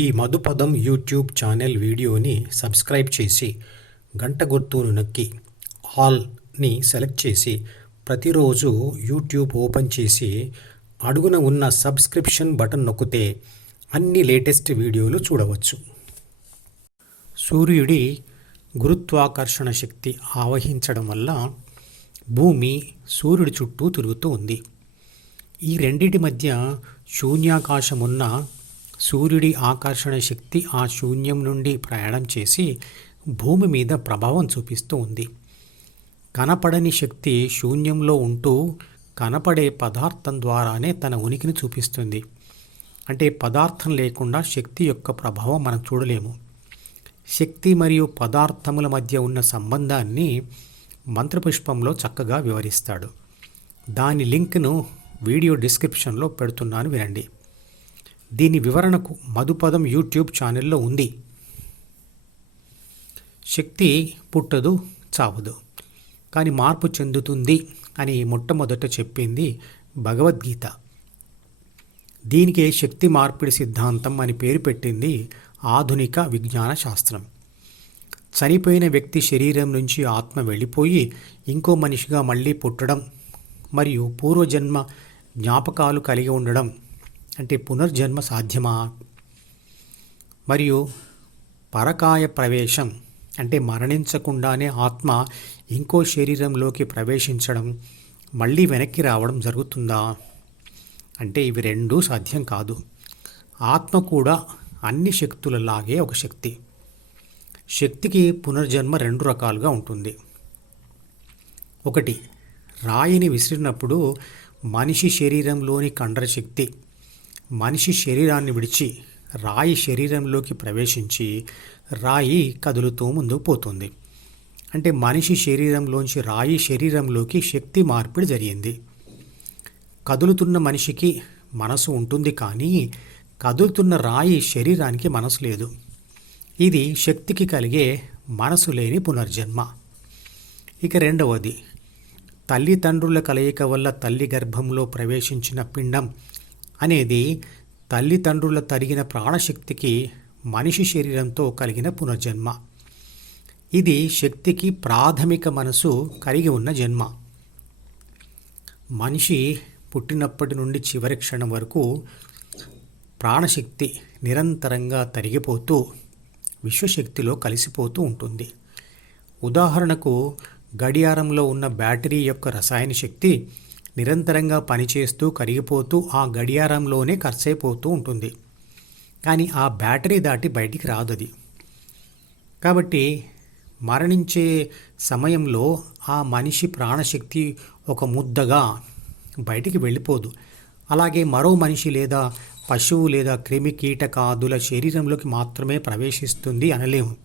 ఈ Madhupadam YouTube channel వీడియోని subscribe చేసి గంట గుర్తును నొక్కి ఆల్ని సెలెక్ట్ చేసి ప్రతిరోజు యూట్యూబ్ ఓపెన్ చేసి అడుగున ఉన్న సబ్స్క్రిప్షన్ బటన్ నొక్కితే అన్ని లేటెస్ట్ వీడియోలు చూడవచ్చు. సూర్యుడి గురుత్వాకర్షణ శక్తి ఆవహించడం వల్ల భూమి సూర్యుడి చుట్టూ తిరుగుతూ ఉంది. ఈ రెండిటి మధ్య శూన్యాకాశం ఉన్న సూర్యుడి ఆకర్షణ శక్తి ఆ శూన్యం నుండి ప్రయాణం చేసి భూమి మీద ప్రభావం చూపిస్తూ ఉంది. కనపడని శక్తి శూన్యంలో ఉంటూ కనపడే పదార్థం ద్వారానే తన ఉనికిని చూపిస్తుంది. అంటే పదార్థం లేకుండా శక్తి యొక్క ప్రభావం మనం చూడలేము. శక్తి మరియు పదార్థముల మధ్య ఉన్న సంబంధాన్ని మంత్రపుష్పంలో చక్కగా వివరిస్తాడు. దాని లింక్ను వీడియో డిస్క్రిప్షన్లో పెడుతున్నాను వినండి. దీని వివరణకు మధుపదం యూట్యూబ్ ఛానల్లో ఉంది. శక్తి పుట్టదు చావదు. కానీ మార్పు చెందుతుంది అని మొట్టమొదట చెప్పింది భగవద్గీత. దీనికే శక్తి మార్పిడి సిద్ధాంతం అని పేరు పెట్టింది ఆధునిక విజ్ఞాన శాస్త్రం. చనిపోయిన వ్యక్తి శరీరం నుంచి ఆత్మ వెళ్ళిపోయి ఇంకో మనిషిగా మళ్ళీ పుట్టడం మరియు పూర్వజన్మ జ్ఞాపకాలు కలిగి ఉండడం అంటే పునర్జన్మ సాధ్యమా? మరియు పరకాయ ప్రవేశం అంటే మరణించకుండానే ఆత్మ ఇంకో శరీరంలోకి ప్రవేశించడం మళ్ళీ వెనక్కి రావడం జరుగుతుందా? అంటే ఇవి రెండూ సాధ్యం కాదు. ఆత్మ కూడా అన్ని శక్తులలాగే ఒక శక్తి. శక్తికి పునర్జన్మ రెండు రకాలుగా ఉంటుంది. ఒకటి రాయిని విసిరినప్పుడు మనిషి శరీరంలోని కండర శక్తి మనిషి శరీరాన్ని విడిచి రాయి శరీరంలోకి ప్రవేశించి రాయి కదులుతూ ముందుకు పోతుంది. అంటే మనిషి శరీరంలోంచి రాయి శరీరంలోకి శక్తి మార్పిడి జరిగింది. కదులుతున్న మనిషికి మనసు ఉంటుంది కానీ కదులుతున్న రాయి శరీరానికి మనసు లేదు. ఇది శక్తికి కలిగే మనసు లేని పునర్జన్మ. ఇక రెండవది తల్లిదండ్రుల కలయిక వల్ల తల్లి గర్భంలో ప్రవేశించిన పిండం అనేది తల్లిదండ్రుల తరిగిన ప్రాణశక్తికి మనిషి శరీరంతో కలిగిన పునర్జన్మ. ఇది శక్తికి ప్రాథమిక మనసు కలిగి ఉన్న జన్మ. మనిషి పుట్టినప్పటి నుండి చివరి క్షణం వరకు ప్రాణశక్తి నిరంతరంగా తరిగిపోతూ విశ్వశక్తిలో కలిసిపోతూ ఉంటుంది. ఉదాహరణకు గడియారంలో ఉన్న బ్యాటరీ యొక్క రసాయన శక్తి నిరంతరంగా పనిచేస్తూ కరిగిపోతూ ఆ గడియారంలోనే ఖర్చయిపోతూ ఉంటుంది. కానీ ఆ బ్యాటరీ దాటి బయటికి రాదు అది కాబట్టి మరణించే సమయంలో ఆ మనిషి ప్రాణశక్తి ఒక ముద్దగా బయటికి వెళ్ళిపోదు. అలాగే మరో మనిషి లేదా పశువు లేదా క్రిమి కీటకాదుల శరీరంలోకి మాత్రమే ప్రవేశిస్తుంది అనలేము.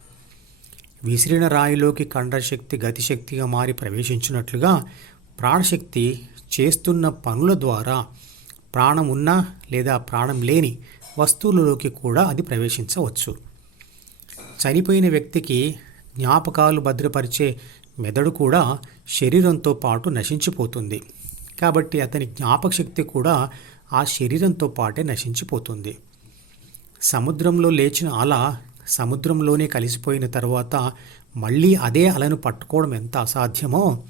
విసిరిన రాయిలోకి కండశక్తి గతిశక్తిగా మారి ప్రవేశించినట్లుగా ప్రాణశక్తి చేస్తున్న పనుల ద్వారా ప్రాణం ఉన్న లేదా ప్రాణం లేని వస్తువులలోకి కూడా అది ప్రవేశించవచ్చు. చనిపోయిన వ్యక్తికి జ్ఞాపకాలు భద్రపరిచే మెదడు కూడా శరీరంతో పాటు నశించిపోతుంది. కాబట్టి అతని జ్ఞాపకశక్తి కూడా ఆ శరీరంతో పాటే నశించిపోతుంది. సముద్రంలో లేచిన అల సముద్రంలోనే కలిసిపోయిన తర్వాత మళ్ళీ అదే అలను పట్టుకోవడం ఎంత అసాధ్యమో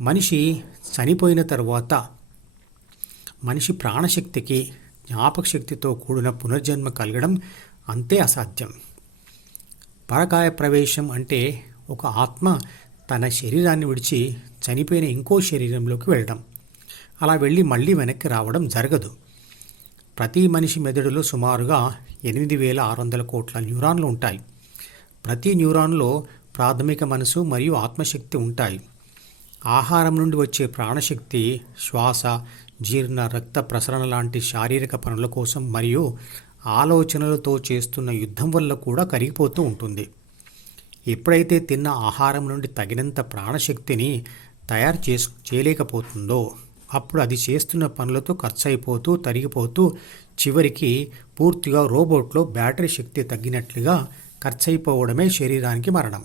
మనిషి చనిపోయిన తర్వాత మనిషి ప్రాణశక్తికి జ్ఞాపకశక్తితో కూడిన పునర్జన్మ కలగడం అంతే అసాధ్యం. పరకాయ ప్రవేశం అంటే ఒక ఆత్మ తన శరీరాన్ని విడిచి చనిపోయిన ఇంకో శరీరంలోకి వెళ్ళడం. అలా వెళ్ళి మళ్ళీ వెనక్కి రావడం జరగదు. ప్రతి మనిషి మెదడులో సుమారుగా ఎనిమిది వేల ఆరు వందల కోట్ల న్యూరాన్లు ఉంటాయి. ప్రతి న్యూరాన్లో ప్రాథమిక మనసు మరియు ఆత్మశక్తి ఉంటాయి. ఆహారం నుండి వచ్చే ప్రాణశక్తి శ్వాస జీర్ణ రక్త ప్రసరణ లాంటి శారీరక పనుల కోసం మరియు ఆలోచనలతో చేస్తున్న యుద్ధం వల్ల కూడా కరిగిపోతూ ఉంటుంది. ఎప్పుడైతే తిన్న ఆహారం నుండి తగినంత ప్రాణశక్తిని తయారు చేసు చేయలేకపోతుందో అప్పుడు అది చేస్తున్న పనులతో ఖర్చు అయిపోతూ తరిగిపోతూ చివరికి పూర్తిగా రోబోట్లో బ్యాటరీ శక్తి తగ్గినట్లుగా ఖర్చయిపోవడమే శరీరానికి మరణం.